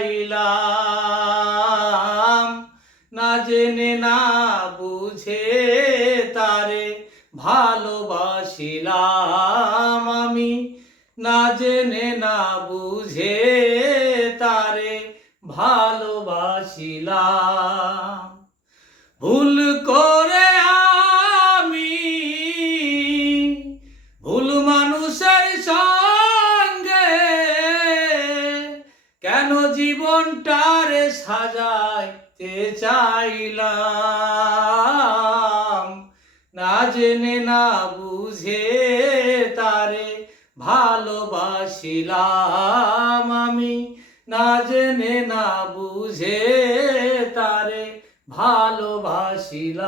চাইলাম, না জেনে না বুঝে তারে ভালোবাসিলাম আমি, না জেনে না বুঝে তারে ভালোবাসিলাম। ভুল করে আমি ভুল মানুষের সঙ্গে কেন জীবনটারে সাজাইতে চাইলাম, না জেনে না বুঝে তারে ভালোবাসিলাম আমি, না জেনে না বুঝে তারে ভালোবাসিলাম।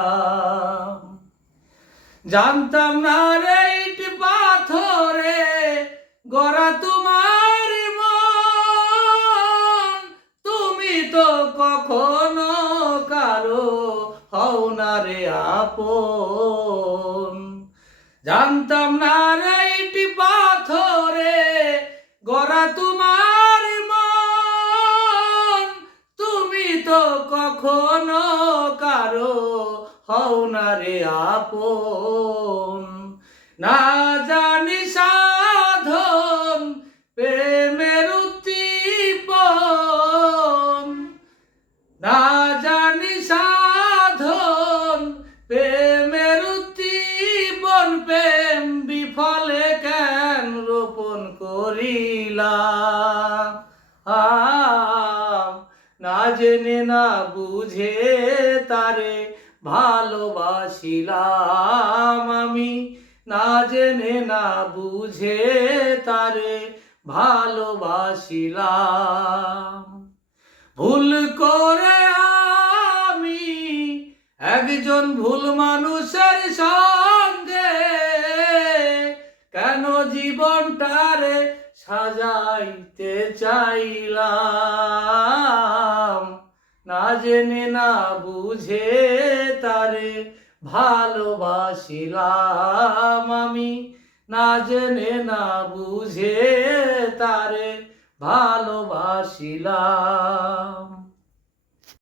জানতাম না রে ইট পাথরে গড়া তোমার মন, তুমি তো কখনো কারো হও না রে আপন। জানতাম না রে ইট পাথরে গড়া তোমার মন, তুমি তো কখনো কারো হও না রে আপন। না জানি সাধন প্রেমের উদ্দীপন, না জানি সাধন প্রেমের উদ্দীপন, প্রেম বিফলে কেন রোপণ করিলাম। না জেনে না বুঝে তারে ভালোবাসিলাম আমি, না জেনে না বুঝে তারে ভালোবাসিলাম। ভুল করে আমি একজন ভুল মানুষের সঙ্গে কেন জীবনটারে সাজাইতে চাইলাম, না জেনে না বুঝে তারে ভালোবাসিলাম আমি, না জেনে না বুঝে তারে ভালোবাসিলাম।